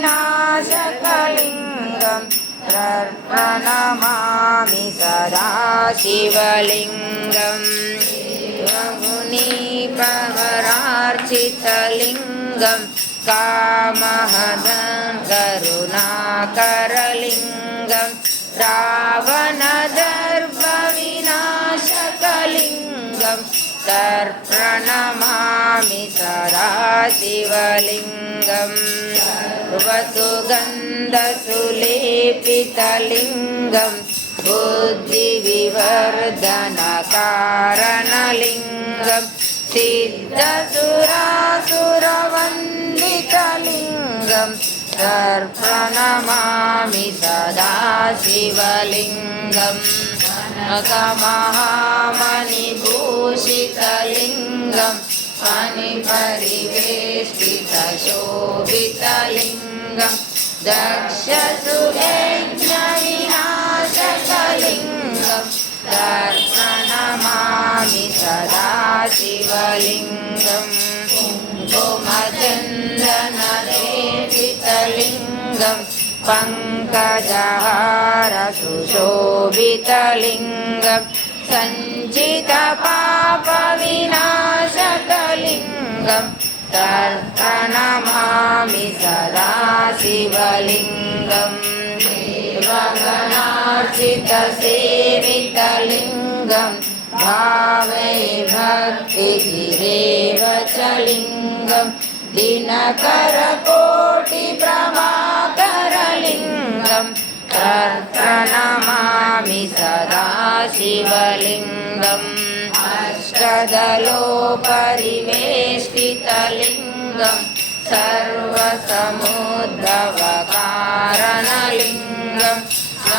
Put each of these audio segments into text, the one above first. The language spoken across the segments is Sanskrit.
विनाशकलिङ्गं प्रणमामि सदा शिवलिङ्गम् मुनिपवरार्चितलिङ्गं कामहदं करुणाकरलिङ्गं रावणदर्पविनाशकलिङ्गं तर्प्रणमामि सदा शिवलिङ्गम् सर्वसुगन्धसुलेपितलिङ्गं बुद्धिविवर्धनकारणलिङ्गं सिद्धसुरासुरवन्दितलिङ्गं तर्प्रणमामि सदा शिवलिङ्गम् महामणिभूषितलिङ्गं मणिपरिवेष्टितशोभितलिङ्गं दक्षसुयज्ञविनाशकलिङ्गं तर्प्रणमामि सदा शिवलिङ्गम् कुमचन्दनलेपितलिङ्गं पङ्कजहारसुशोभितलिङ्गं सञ्चितपापविनाशकलिङ्गं तर्प्रणमामि सदा शिवलिङ्गम् देवगणार्चितसेवितलिङ्गं भावे भक्तिगिरेव च लिङ्गं दिनकरकोटिप्रभाकरलिङ्गं तर्प्रणमामि सदा शिवलिङ्गम् अष्टदलोपरिवेष्टितलिङ्गं सर्वसमुद्भवकारणलिङ्गं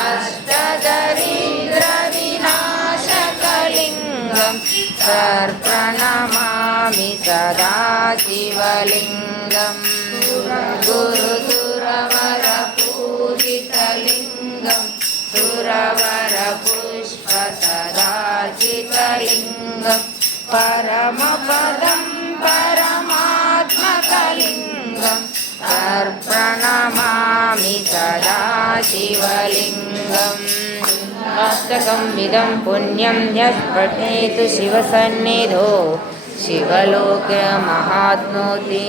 अष्टदरिद्रविनाशकलिङ्गं तर्प्रणमामि सदा शिवलिङ्गम् गुरुसुरवरपूजितलिङ्गं सुरवरपुष्पसदार्चितलिङ्गं परमपदं परमात्मकलिङ्गं तर्प्रणमामि सदा शिवलिङ्गम् अष्टकं इदं पुण्यं यः पठेत् शिवसन्निधौ शिवलोकमाप्नोति।